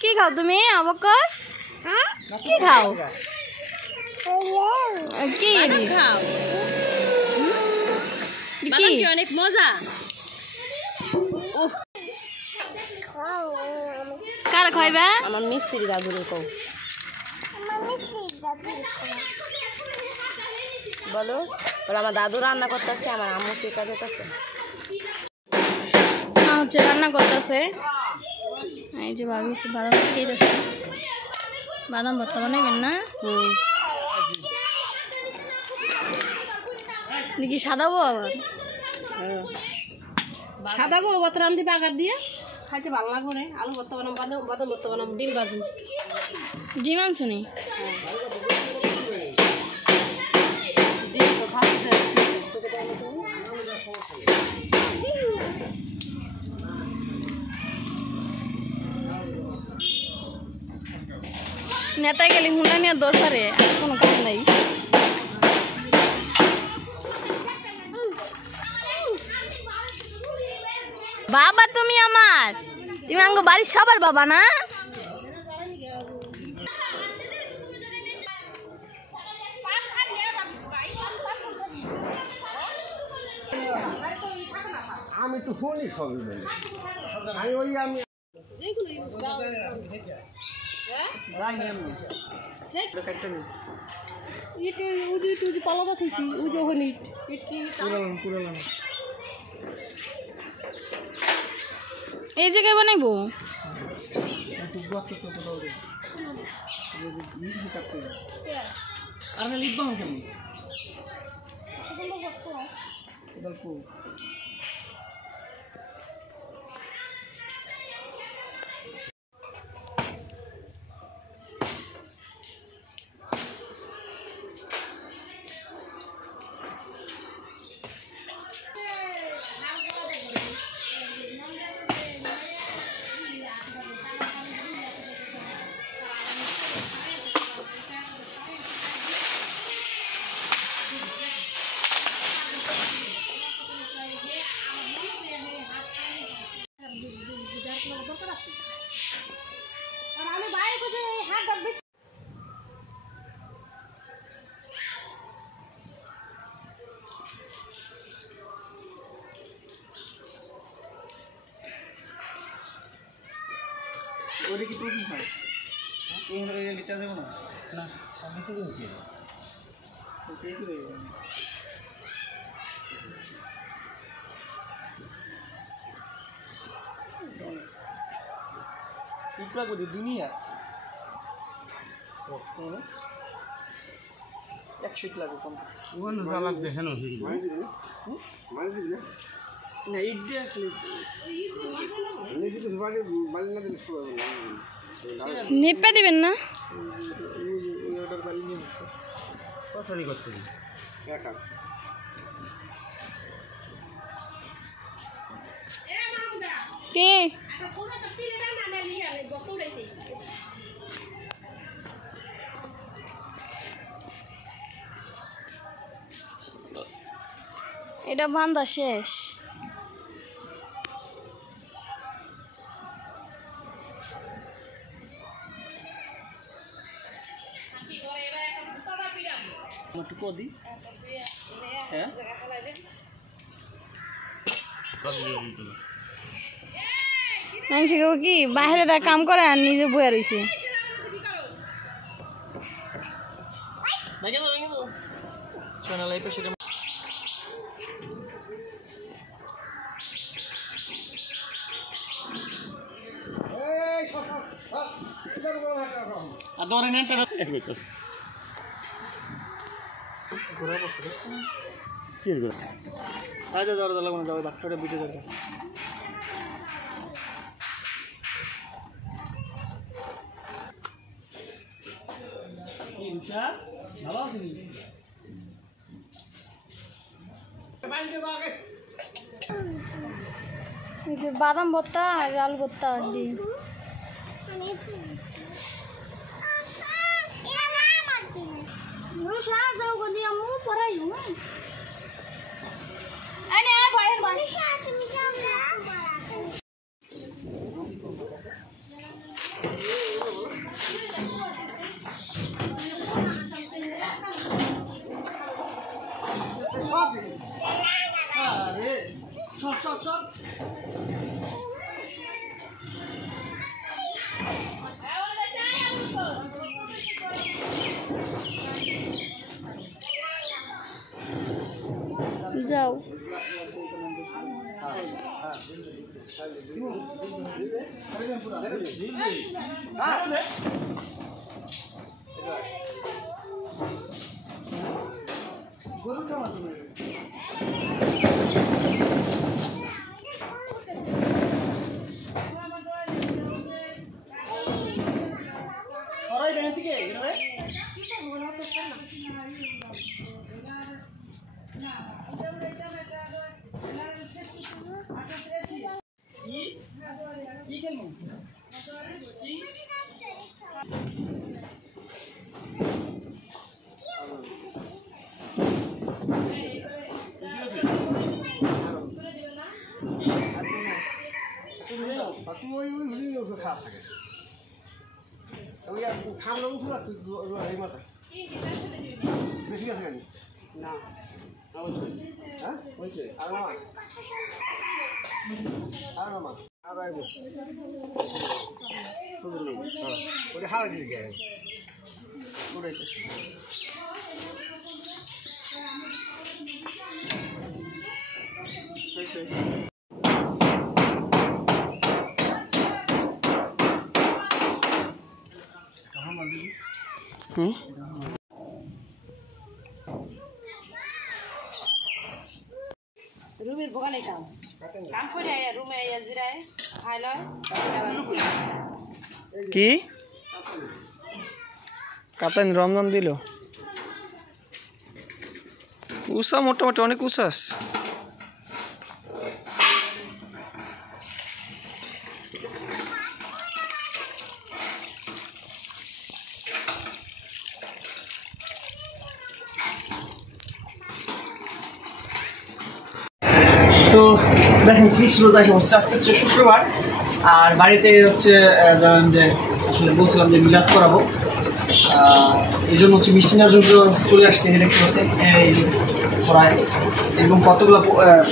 কি খাও তুমি অবকর? কি খাও? কি খাও? কি অনেক মজা। কার খাইবা? আমার মিস্ত্রি দাদুরে কও। বলো বলো আমার দাদু রান্না করতেছে, আমার আম্মু চিকা দিতেছে। হচ্ছে রান্না করতেছে। এই যে ভাবি বাদাম খেয়েছে, বাদাম ভর্তা বানাইবেন না? দেখি সাদা বউ আবার সাদা বউ ভর্তা রান্ধি বাগার দিয়ে খাইতে ভালো লাগবে না। আলু ভর্তা বানাম, বাদাম ভর্তা বানাম, ডিম ভাজি, ডিম আনছো নি? নেতায় গেলে হুন্ডা নিয়ে দরকারে আর কোনো কাজ নাই। বাবা তুমি আমার, তুমি আঙ্গ বাড়ির সবার বাবা না? আমি তো ফোনই খাবি আমি ওই আমি এই জায়গায় বানাইবো। আর লিখবো কেমন ওরে কি তুই খাও এই হলো এই লিচা দেব না না আমি তো দিই কি ওকে কি দেব ইকলা কো দি দুনিয়া ও 100 লাগবে কম ওন যা লাগছে হেন মারি দিবি না না ইট দিয়ে আসলে নেকি তো বাড়ি বাড়ি না দিলে শুরু হবে নেপে দিবেন না ওই অর্ডার বাড়ি নিয়ে আসছে পছন্দ করতে দিই একা কে এটা বান্ধা শেষ। কি বাইরে কাম করে আর নিজে বয়ে রয়েছে। কি করে আজ যাওয়ার দরকার মানে যাও বাচ্চাটা বিটে দরকার কি রুষা ভালো আছেন যে বাদাম ভর্তা আর আলু ভর্তা আর ডিম রুষা যাও গো দিয়া মু পড়াই হু আনে ভাই ভাই তুমি যাও না সব যাও সরাই দেন থেকে কি খেলবো কি খামলা উঠো না এই মাথা বেশি আছে না হ্যাঁ বলছে আর মামা আর মামা আর আইবো ওটা হারা দিকে গেছে ওটাই রুমের বগালে কাম করে রুমে জিরায় খাই লয় কি কাতান রমজান দিল উষা মোটামুটি অনেক উষাস তো দেখেন কি ছিল তাই সমস্যা আজকে হচ্ছে শুক্রবার আর বাড়িতে হচ্ছে জানেন যে আসলে বলছিলাম যে মিলাদ করাবো এই জন্য হচ্ছে মিষ্টি নেওয়ার জন্য চলে আসছে দেখতে হচ্ছে এই প্রায় এবং কতগুলো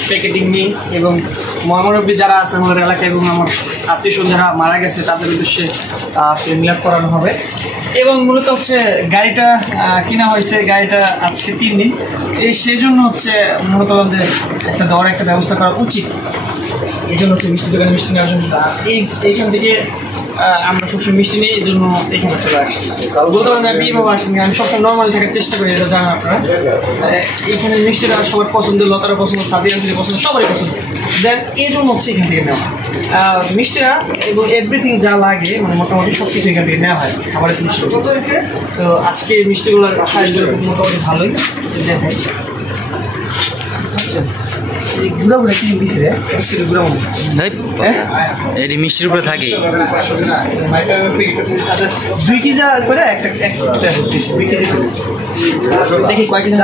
প্যাকেটিং নিই এবং মহামানবী যারা আছে আমাদের এলাকায় এবং আমার আত্মীয়স্বজন যারা মারা গেছে তাদের উদ্দেশ্যে আসলে মিলাদ করানো হবে এবং মূলত হচ্ছে গাড়িটা কিনা হয়েছে গাড়িটা আজকে 3 দিন সেই জন্য হচ্ছে মনে করলাম যে একটা দেওয়ার একটা ব্যবস্থা করা উচিত এই জন্য হচ্ছে মিষ্টি দোকানে মিষ্টি নেওয়ার জন্য এইখান থেকে আমরা সবসময় মিষ্টি নিই এই জন্য এখানে চলে আসছি বলতে পারেন বিয়ে বাবা আসছেন আমি সবসময় নর্মালি থাকার চেষ্টা করি এটা জানেন আপনারা এইখানে মিষ্টিটা সবার পছন্দ লতারা পছন্দ সাদিয়া পছন্দ সবারই পছন্দ দেন এই জন্য হচ্ছে এখান থেকে নেওয়া মিষ্টিরা এবং এভরিথিং যা লাগে মানে মোটামুটি সব কিছু এখান থেকে নেওয়া হয় খাবারের মিষ্টি তো আজকে মিষ্টিগুলোর সাইজগুলো মোটামুটি ভালোই দেখাই আচ্ছা গুড়া গুড়া কি দিছে রে আজকে গুড়া মনে এই মিষ্টির উপরে থাকে 2 কেজি করে একটা দিছে 2 কেজি করে দেখি কয় কেজি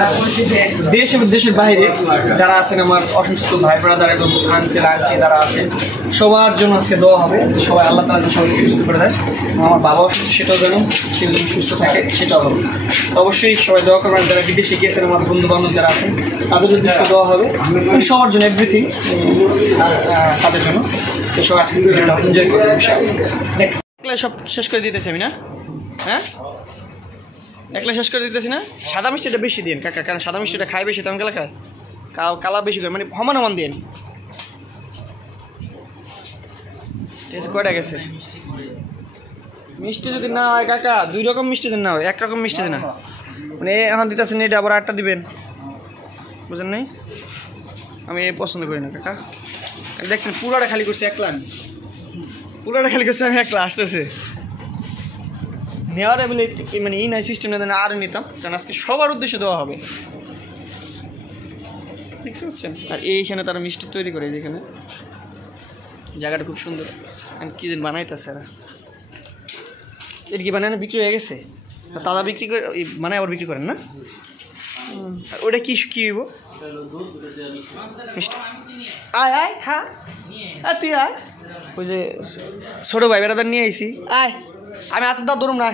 দেশ এবং দেশের বাইরে যারা আছেন আমার অসুস্থ ভাই ব্রাদার এবং আঙ্কেল আন্টি যারা আছেন সবার জন্য আজকে দোয়া হবে সবাই আল্লাহ তাআলা সবাইকে সুস্থ করে দেয় আমার বাবা অসুস্থ সেটাও জানেন সে যদি সুস্থ থাকে সেটাও হবে অবশ্যই সবাই দোয়া করবেন যারা বিদেশে গিয়েছেন আমার বন্ধু বান্ধব যারা আছেন তাদের উদ্দেশ্যে দোয়া হবে সবার জন্য এভরিথিং তাদের জন্য তো সবাই আজকে এনজয় করবেন দেখলে সব শেষ করে দিতেছি আমি না হ্যাঁ একলা শেষ করে দিতেছি না সাদা মিষ্টিটা বেশি দিন কাকা কারণ সাদা মিষ্টিটা খায় বেশি তেমন গেলা খায় কালা বেশি করে মানে সমান সমান দিন ঠিক আছে কয়টা গেছে মিষ্টি যদি না হয় কাকা 2 রকম মিষ্টি দিন না হয় 1 রকম মিষ্টি দিন না মানে এখন দিতেছেন এটা আবার আটটা দিবেন, বুঝলেন নাই? আমি এই পছন্দ করি না কাকা। দেখছেন পুরাটা খালি করছে একলা, আমি পুরাটা খালি করছে আমি একলা। আসতেছে নেওয়ার অ্যাবিলিটি মানে এই নাই সিস্টেম না, আরও নিতাম, কারণ আজকে সবার উদ্দেশ্যে দেওয়া হবে, দেখতে পাচ্ছেন? আর এইখানে তারা মিষ্টি তৈরি করে, যেখানে জায়গাটা খুব সুন্দর। কি দিন বানাইতেছে এরা, এর কি বানানো বিক্রি হয়ে গেছে? তাজা বিক্রি করে মানে আবার বিক্রি করেন না? ওটা কি কি হইব? আয় আয় খা, আর তুই আয়। ওই যে ছোটো ভাই বেড়াদার নিয়ে আইসি, আয় আমি হাতের দাও ধরুম না।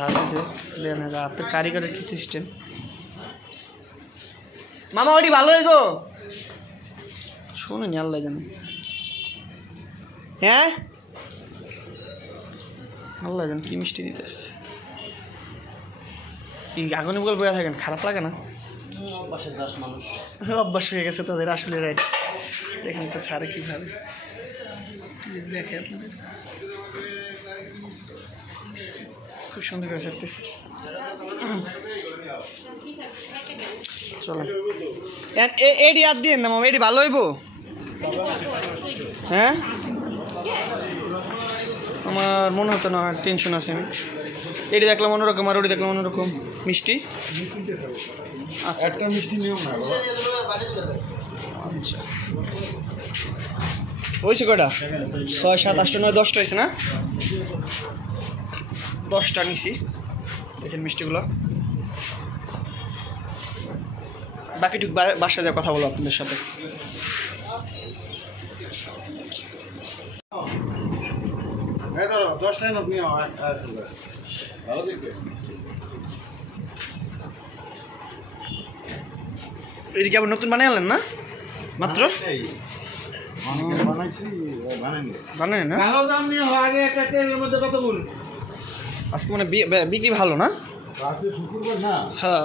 ভালো আছে আপনার কারিগরের কি সিস্টেম? মামা ওটি ভালো হয়ে গো, শোনেনি আল্লাহ জানে। হ্যাঁ আল্লাহ জানে কি মিষ্টি দিতেছে। কি আগুনে বলে বয়ে থাকেন, খারাপ লাগে না? অভ্যাস হয়ে গেছে তাদের আসলে। রাইট, দেখেন তো ছাড়ে কীভাবে দেখে আপনাদের, খুব সুন্দর করে ছাড়তেছে। চলেন এডি আর দিয়ে না মামা, এডি ভালো হইব? হ্যাঁ আমার মনে হতো না, টেনশন আছে। আমি এটি দেখলাম অন্যরকম, আর ওটি দেখলাম অন্যরকম মিষ্টি। আচ্ছা একটা মিষ্টি নিয়ম না আচ্ছা হয়েছে কয়টা? 6, 7, 8, 9, 10টা হয়েছে না? 10টা নিছি, দেখেন মিষ্টিগুলো। বাকিটুকু বাসায় যা কথা বলো আপনাদের সাথে। এই কি আবার নতুন বানিয়ে আনলেন না মাত্র? বানাই না আজকে মানে বিক্রি ভালো না? হ্যাঁ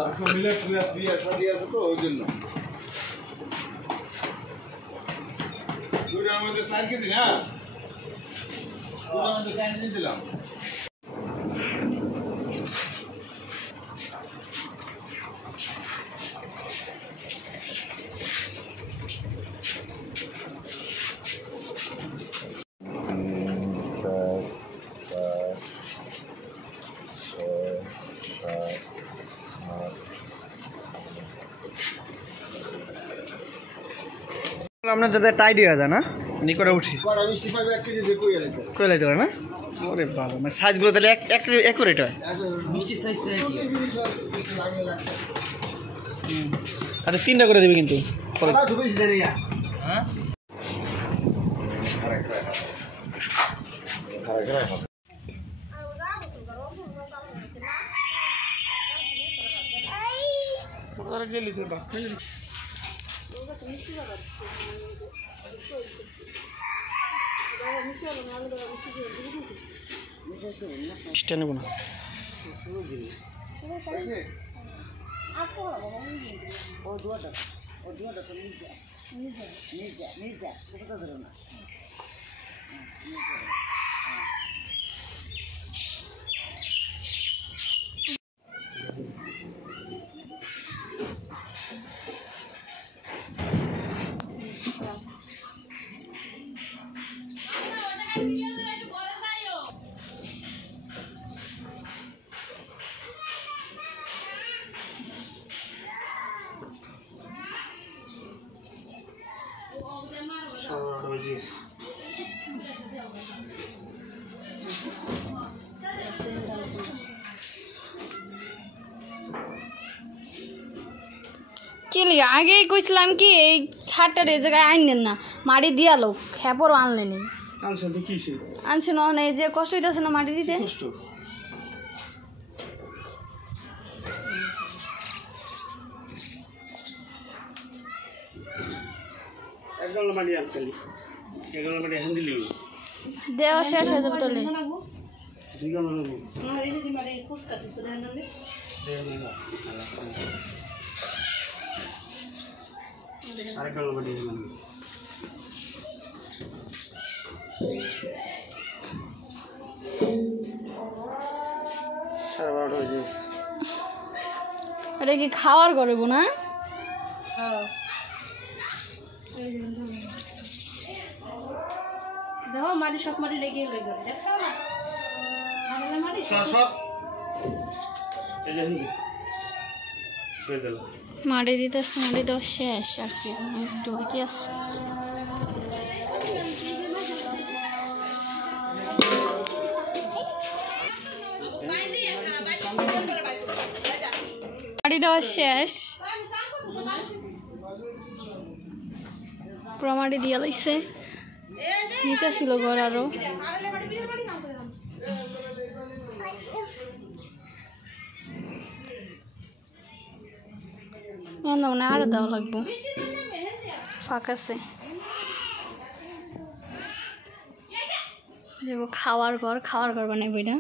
আপনার যাতে টাইট হয়ে যায় না, নিকটে উঠি কই লাইতে পারে না? ওরে বাবা, মানে সাইজগুলো তাহলে অ্যাকুরেট হয়? মিষ্টির সাইজটা আচ্ছা 3টা করে দেবে কিন্তু মিষ্টি নেব না। কি লিগা আগেই কইছিলাম কি এই ছাড়টার এই জায়গায় আইনেন না, মাটি দিয়া লোক হ্যাপর আনলেনি। আনছে না, এই যে কষ্ট হইতেছে না মাটি দিতে। দেওয়া শেষ হয়ে যাবে তাহলে। 12:30 হয়ে যায়। এটা কি খাওয়ার করবো না? দেখো মাটি সব মাটি লেগে লেগে দেখছো না মাটি সব এই যে হিন্দি মাটি দিতেছে, মাটি দেওয়া শেষ আর কি, একটু বাকি আছে। মাটি দেওয়া শেষ, পুরো মাটি দিয়া লাইছে, নিচে ছিল ঘর আরো। মানে আরো দেওয়া লাগবো, ফাঁকা আছে। খাওয়ার ঘর বানাইব এটা।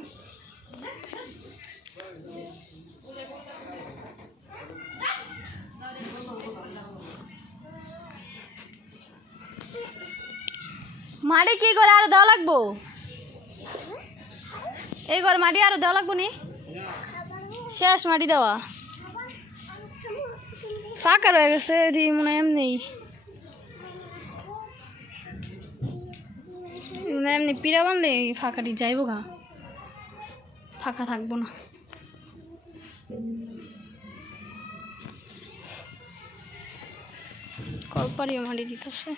মাটি কি করে আরো দেওয়া লাগবো? এই ঘর মাটি আরো দেওয়া লাগবো নি? শেষ মাটি দেওয়া, ফাঁকা রয়ে গেছে এটি মনে হয়। এমনি পিড়া বানলে ফাঁকাটি যাইব গা, ফাঁকা থাকবো না। কলপারি মাটি দিতেছে।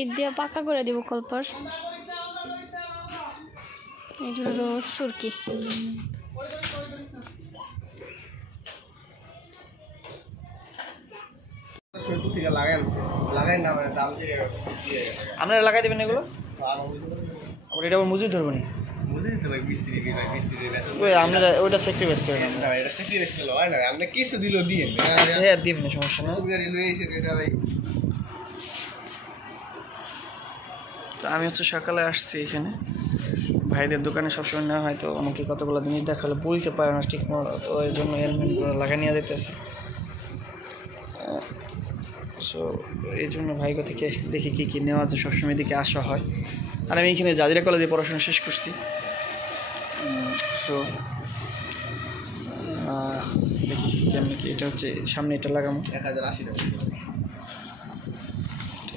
ইট দিয়ে পাকা করে দিব কলপার। এটা হলো সুরকি। আপনারা লাগাই দেবেন এগুলো? এটা আবার মজুরি ধরবো নি? আপনারা ওইটা স্যাক্রিফাইস করেন, কিছু দিল দিয়ে হ্যাঁ দিন না, সমস্যা না। তো আমি হচ্ছে সকালে আসছি এখানে, ভাইদের দোকানে সবসময় নেওয়া হয়, তো আমাকে কতগুলো জিনিস দেখালে বলতে পারে না ঠিক মতো, তো ওই জন্য হেলমেটগুলো লাগা নিয়ে যেতেছে। সো এই জন্য ভাইগো থেকে দেখি কী কী নেওয়া আছে, সবসময় দিকে আসা হয়। আর আমি এখানে জাজিরা কলেজে পড়াশোনা শেষ করছি। সো দেখি কেমন কি। এটা হচ্ছে সামনে, এটা লাগামো 1080 টাকা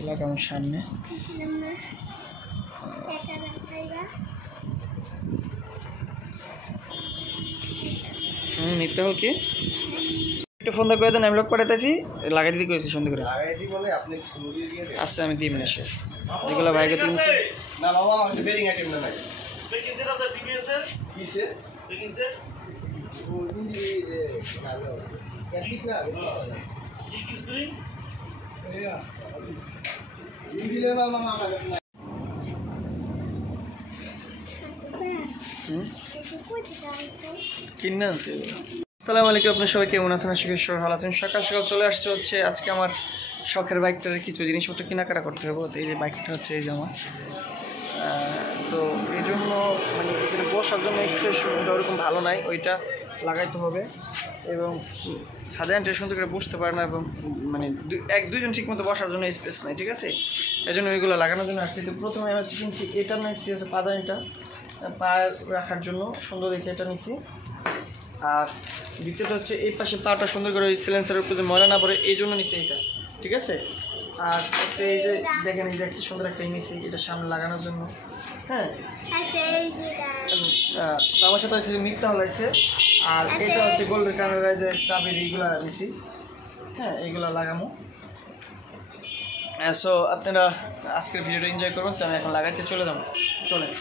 লাগামো সামনে। নিতে হোক কি একটু ফোন করে দেন, আমি লোক পাঠাইতেছি, লাগাই দিতে করেছি সুন্দর করে। আচ্ছা আমি দিই না শেষ যেগুলো ভাইকে তুমি না বাবা আছে বেরিং আইটেম না ভাই বেকিং সেট আছে টিপিএস এর কিসে বেকিং সেট ও ইন্দি ভালো ক্যাসিক না কি স্ক্রিন ইন্দি লে মামা মামা কিনে আনছি এগুলো। আসসালামু আলাইকুম, আপনার সবাই কেমন আছেন? আশা করি সবাই ভালো আছেন। সকাল সকাল চলে আসছে হচ্ছে আজকে আমার শখের বাইকটার কিছু জিনিসপত্র কেনাকাটা করতে হবে। তো এই যে বাইকটা হচ্ছে এই যে আমার, তো এই জন্য মানে এখানে বসার জন্য একটু ওরকম ভালো নাই, ওইটা লাগাইতে হবে। এবং সাধারণত সুন্দর করে বসতে পারে না, এবং মানে দুইজন ঠিক মতো বসার জন্য স্পেস নাই, ঠিক আছে? এই জন্য ওইগুলো লাগানোর জন্য আসছি। তো প্রথমে আমি হচ্ছে কিনছি এটা নিচ্ছি হচ্ছে পাদানিটা, পা রাখার জন্য সুন্দর দেখে এটা নিচ্ছি। আর দ্বিতীয়টা হচ্ছে এই পাশে পাটা সুন্দর করে ওই সিলেন্সারের উপরে যে ময়লা না পড়ে এই জন্য নিচ্ছি এটা, ঠিক আছে? আর এই যে দেখেন এই যে একটা সুন্দর একটা নিচ্ছি এটা সামনে লাগানোর জন্য। হ্যাঁ, তো আমার সাথে আছে মিথ্যা হলাইছে। আর এটা হচ্ছে গোল্ডেন কালারের যে চাবির এইগুলা নিচ্ছি, হ্যাঁ এইগুলা লাগামো। সো আপনারা আজকের ভিডিওটা এনজয় করবেন, তো আমি এখন লাগাইতে চলে যাবো, চলেন।